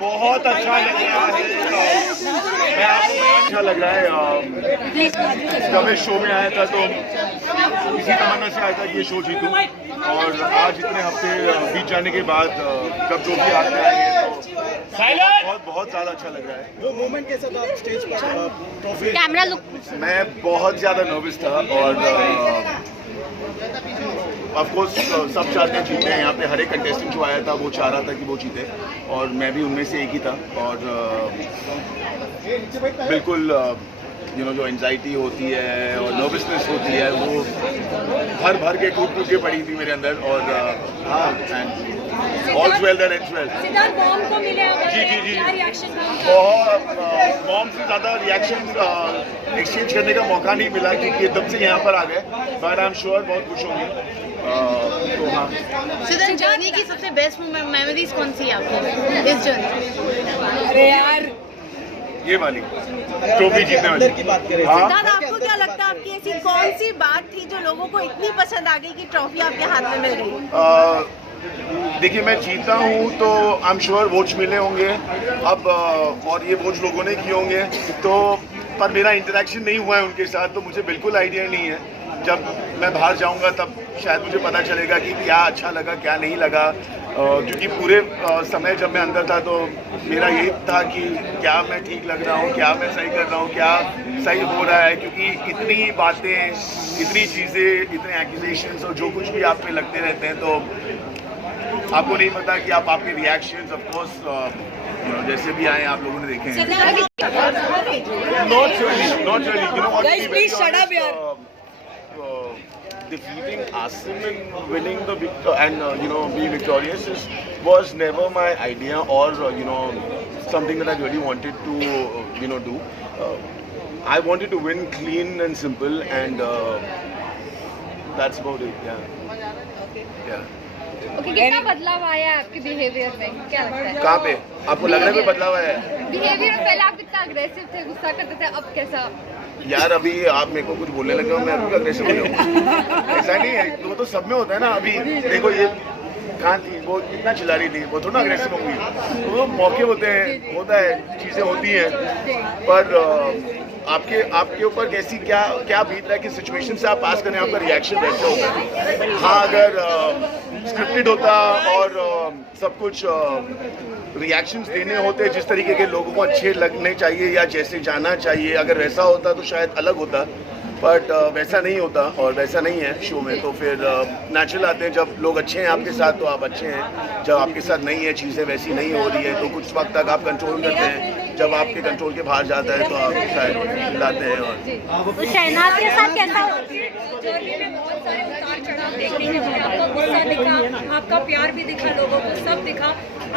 बहुत अच्छा लग रहा है। मैं आपको अच्छा लग रहा है। जब मैं शो में आया था तो इसी तमन्ना से आया था कि ये शो जीतूं, और आज इतने हफ्ते बीत जाने के बाद जब ट्रॉफी हाथ में आई है तो बहुत ज़्यादा अच्छा लग रहा है। वो मोमेंट कैसा था स्टेज पर ट्रॉफी? कैमरा लुक मैं बहुत ज़्यादा नर्वस था, और ऑफकोर्स सब चाहते हैं जीते हैं। यहाँ पे हर एक कंटेस्टेंट जो आया था वो चाह रहा था कि वो जीते, और मैं भी उनमें से एक ही था। और बिल्कुल जो एंजाइटी होती है और नर्वसनेस होती है वो भर के टूट के पड़ी थी मेरे अंदर। और हाँ, all well that ends well. Siddharth mom को मिले जी क्या रिएक्शन था? बहुत मॉम से ज़्यादा रिएक्शन एक्सचेंज करने का मौका नहीं मिला, क्योंकि तब से यहाँ पर आ गए, बट आई एम श्योर बहुत खुश होंगे। तो हाँ, सिद्धार्थ जर्नी की सबसे बेस्ट मेमोरीज कौन सी है आपको इस जर्नी? अरे यार, ये वाली ट्रॉफी जीतने वाली की बात करें। हाँ, सिद्धार्थ, आपको क्या लगता है आपकी ऐसी कौन सी बात थी जो लोगों को इतनी पसंद आ गई कि ट्रॉफी आपके हाथ में मिल गई? देखिए, मैं जीता हूँ तो आई एम श्योर वोट्स मिले होंगे अब, और ये वोट्स लोगों ने किए होंगे, तो पर मेरा इंटरेक्शन नहीं हुआ है उनके साथ, तो मुझे बिल्कुल आइडिया नहीं है। जब मैं बाहर जाऊंगा तब शायद मुझे पता चलेगा कि क्या अच्छा लगा क्या नहीं लगा, क्योंकि पूरे समय जब मैं अंदर था तो मेरा यही था कि क्या मैं ठीक लग रहा हूँ, क्या मैं सही कर रहा हूँ, क्या सही हो रहा है, क्योंकि इतनी बातें, इतनी चीज़ें, इतने एक्यूजेशंस और जो कुछ भी आप पे लगते रहते हैं, तो आपको नहीं पता कि आपके रिएक्शंस ऑफ कोर्स जैसे भी आए आप लोगों ने देखे हैं। Not really. You know what? Guys, please shut up, yaar. Defeating Asim and winning the being victorious was never my idea, or something that I really wanted to do. I wanted to win clean and simple, and that's about it. Yeah. Okay, कितना बदलाव आया है आपके behaviour में? क्या लगता है? कहाँ पे आपको लग रहा है कोई बदलाव आया है? बिहेवियर में पहले आप कितना अग्रेसिव थे, गुस्सा करते थे, अब कैसा? यार, अभी आप मेरे को कुछ बोलने लगे हो, मैं अभी अग्रेसिव हो जाऊँ? ऐसा नहीं है, तो सब में होता है ना। अभी देखो, ये कहाँ थी, वो इतना चिल्ला रही थी, वो थोड़ा अग्रेसिव होंगी। वो मौके होते हैं, होता है, चीज़ें होती हैं, पर आपके ऊपर कैसी क्या बीत रहा है, किस सिचुएशन से आप पास करें, आपका रिएक्शन वैसे होता है। हाँ, अगर स्क्रिप्टेड होता और सब कुछ रिएक्शंस देने होते जिस तरीके के लोगों को अच्छे लगने चाहिए या जैसे जाना चाहिए, अगर वैसा होता तो शायद अलग होता, बट वैसा नहीं होता और वैसा नहीं है शो में। तो फिर नेचुरल आते हैं, जब लोग अच्छे हैं आपके साथ तो आप अच्छे हैं, जब आपके साथ नहीं है, चीज़ें वैसी नहीं हो रही है तो कुछ वक्त तक आप कंट्रोल करते हैं, जब आपके कंट्रोल के बाहर जाता है तो आप शायद लाते हैं। और शहनाज के साथ कैसा? जर्नी में बहुत सारे उतार चढ़ाव देखने को मिले। आपका गुस्सा दिखा, आपका प्यार भी दिखा, लोगों को सब दिखा।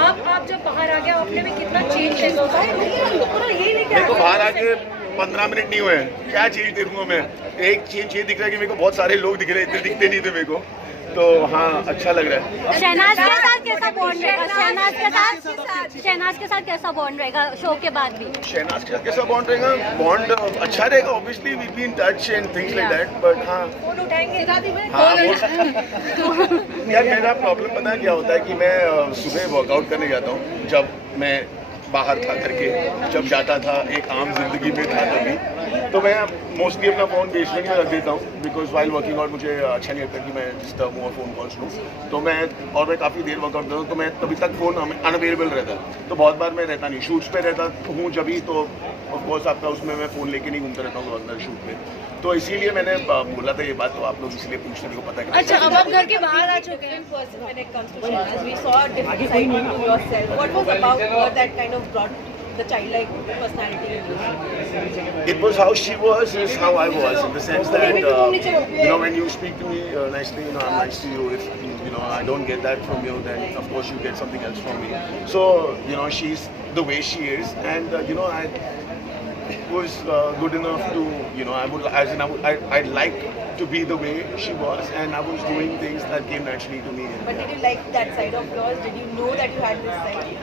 आप जब बाहर आ गए अपने में कितना चेंज होता है? मेरे को बाहर आके 15 मिनट नहीं हुए, क्या चेंज देखूंगा मैं? एक चेंज ये दिख रहा है कि मेरे को बहुत सारे लोग दिख रहे हैं, इतने दिखते नहीं थे मेरे को, तो हाँ, अच्छा लग रहा है। शहनाज के साथ कैसा बॉन्ड रहेगा? शहनाज के साथ कैसा बॉन्ड रहेगा शो के बाद भी? शहनाज के साथ कैसा बॉन्ड रहेगा? बॉन्ड अच्छा रहेगा, obviously we be in touch and things like that, but हाँ, फोन उठाएंगे? हाँ, यार, मेरा प्रॉब्लम पता है क्या होता है कि मैं सुबह वर्कआउट करने जाता हूँ, जब मैं बाहर था करके, जब जाता था एक आम जिंदगी में था तभी, तो मैं मोस्टली अपना फ़ोन बेसमेंट में रख देता हूँ, बिकॉज वाइल वर्किंग आउट मुझे अच्छा नहीं लगता कि मैं डिस्टर्ब हूँ और फ़ोन कॉल्स लूँ। तो मैं काफ़ी देर वर्कआउट करता हूँ, तो मैं तभी तक फ़ोन अनअवेलेबल रहता है, तो बहुत बार मैं रहता नहीं, शूट्स पे रहता हूँ जब भी, तो ऑफकोर्स आपका उसमें मैं फ़ोन लेके नहीं घूमता रहता हूँ अंदर शूट में, तो इसीलिए मैंने बोला था ये बात, तो आप लोग इसलिए पूछते मेरे को पता है। अच्छा, अब आप घर के बाहर आ चुके हैं। The childlike personality. It was how she was, is how I was, in the sense that when you speak to me nicely, I'm nice to you. If I don't get that from you, then of course you get something else from me. So she's the way she is, and I was good enough to I'd like to be the way she was, and I was doing things that came naturally to me. But did you like that side of yours? Did you know that you had this side?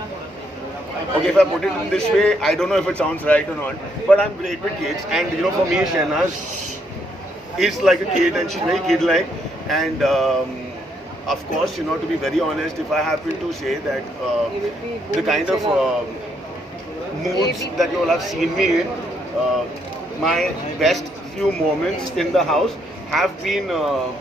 Okay, if I put it in this way, I don't know if it sounds right or not, but I'm great with kids, and for me, Shehnaaz is like a kid, and she's very kid-like, and of course, you know, to be very honest, if I happen to say that the kind of moods that you all have seen me in, my best few moments in the house have been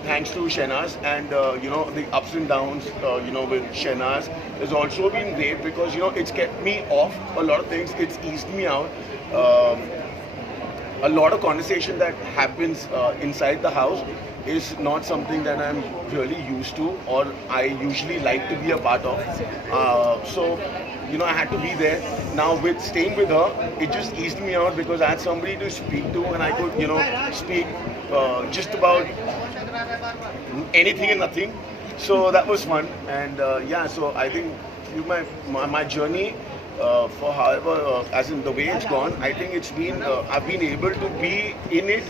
thanks to Shehnaz, and you know, the ups and downs, you know, with Shehnaz has also been great because, you know, it's kept me off a lot of things. It's eased me out. A lot of conversation that happens inside the house is not something that I'm really used to or I usually like to be a part of. So, you know, I had to be there. Now with staying with her, it just eased me out because I had somebody to speak to and I could, you know, speak just about anything and nothing. So that was fun. And yeah, so I think my journey for however, as in the way it's gone, I think it's been, I've been able to be in it.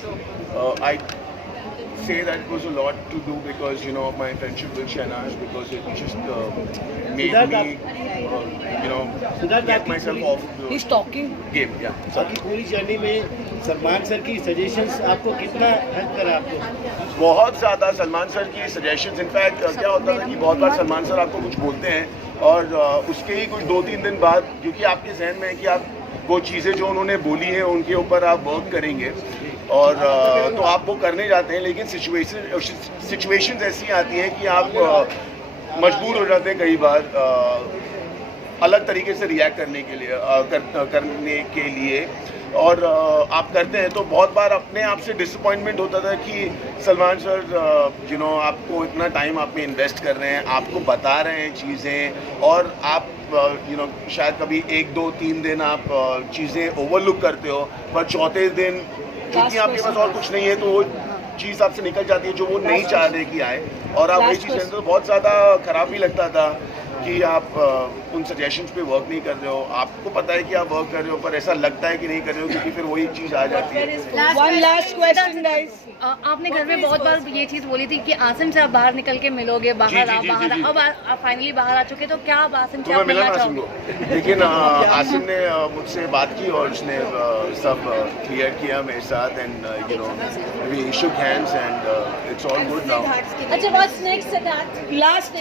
I say that it was a lot to do because, you know, of my friendship with Shehnaz, because it just made me, you know, get myself off the game. Yeah. आपकी पूरी journey में Salman sir की suggestions आपको कितना help करा आपको? बहुत ज़्यादा सलमान सर की सजेशंस, इनफैक्ट क्या होता है कि बहुत बार सलमान सर आपको कुछ बोलते हैं और उसके ही कुछ 2-3 दिन बाद, क्योंकि आपके जहन में है कि आप वो चीज़ें जो उन्होंने बोली हैं उनके ऊपर आप वर्क करेंगे और तो आप वो करने जाते हैं, लेकिन सिचुएशंस ऐसी आती हैं कि आप मजबूर हो जाते हैं कई बार अलग तरीके से रिएक्ट करने के लिए और आप करते हैं। तो बहुत बार अपने आप से डिसअपॉइंटमेंट होता था कि सलमान सर यू नो, आपको इतना टाइम आप में इन्वेस्ट कर रहे हैं, आपको बता रहे हैं चीज़ें और आप यू नो शायद कभी 1-2-3 दिन आप चीज़ें ओवरलुक करते हो, पर चौथे दिन क्योंकि आपके पास और कुछ नहीं है तो वो चीज़ आपसे निकल जाती है जो वो नहीं चाह रहे कि आए और आप वही चीज़, तो बहुत ज़्यादा ख़राब भी लगता था कि आप उन सजेशंस पे वर्क नहीं कर रहे हो। आपको पता है कि आप वर्क कर रहे हो पर ऐसा लगता है कि नहीं कर रहे हो क्योंकि फिर वही चीज़ आ जाती है। One last question, guys. आपने घर में बहुत बार ये चीज़ बोली थी कि आसिम से आप बाहर निकल के मिलोगे, बाहर अब आप फाइनली बाहर आ चुके, तो क्या आप आसिम से मिला मिलना आसिम को? चाहोगे? लेकिन आसिम ने मुझसे बात की और उसने सब क्लियर किया मेरे साथ and you know we shook hands and it's all good now. अच्छा, what's next, Siddharth? Last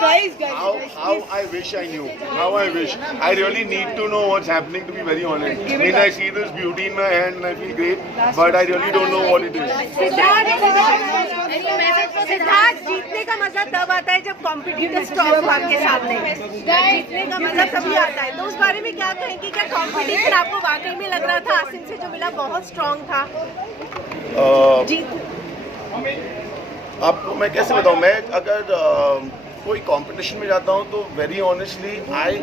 prize, guys. How I wish I knew. How I wish. I really need to know what's happening, to be very honest. I mean, I see this beauty in my hand and I feel great, but I really don't know what it is. Siddharth, जीतने का मजा तब आता है जब competitor strong हो आपके सामने। जीतने का मजा तभी आता है, तो उस बारे में क्या कहेंगे? क्या कॉम्पिटिशन आपको वाकई में लग रहा था आसिम से जो मिला बहुत स्ट्रॉन्ग था? आपको मैं कैसे बताऊं, मैं अगर कोई कंपटीशन में जाता हूं तो very honestly I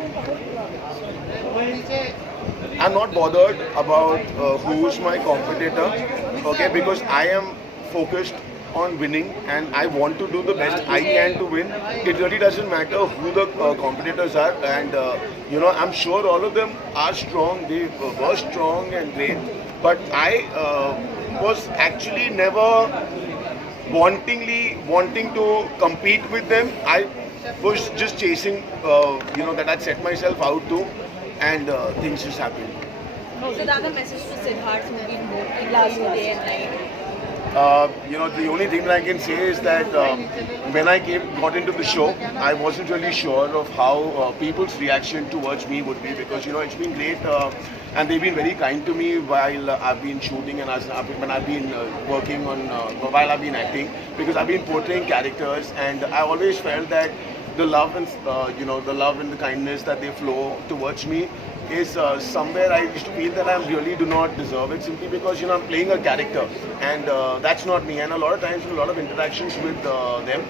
am not bothered about who is my competitor, okay, because I am focused on winning and I want to do the best I can to win. It really doesn't matter who the competitors are, and you know, I'm sure all of them are strong, they were strong and great, but I was actually never wanting to compete with them. I was just chasing you know, that I'd set myself out to, and things just happened. So the other message to Siddharth's movie last day and night. You know, the only thing that I can say is that when I got into the show, I wasn't really sure of how people's reaction towards me would be, because, you know, it's been great and they've been very kind to me while I've been shooting and when I've been working on, while I've been acting, because I've been portraying characters, and I always felt that the love and, you know, the love and the kindness that they flow towards me is somewhere I used to feel that I really do not deserve it, simply because, you know, I'm playing a character and that's not me. And a lot of times in a lot of interactions with them,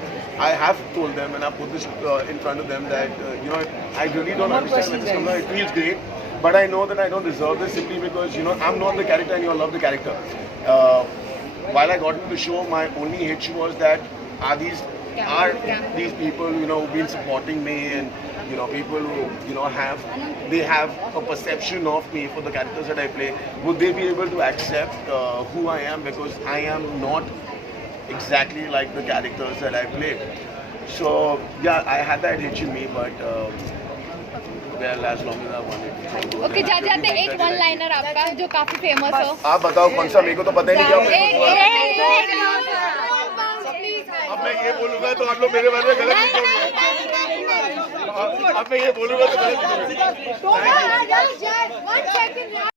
I have told them and I put this in front of them that you know, I really don't understand where this comes from. It feels great, but I know that I don't deserve this simply because, you know, I'm not the character and you all love the character. While I got into the show, my only hitch was that are these people, you know, who've been supporting me, and you know, people who, you know, have a perception of me for the characters that I play, would they be able to accept who I am, because I am not exactly like the characters that I play. So yeah, I had that itch in me, but well, as long as I wanted to. Okay, जाते एक one liner आपका जो काफी famous हो। आप बताओ कौन सा, मेरे को तो पता ही नहीं क्या। अब मैं ये बोलूंगा तो आप लोग मेरे बारे में गलत लिखोगे। अब मैं ये बोलूंगा तो गलत लिखोगे।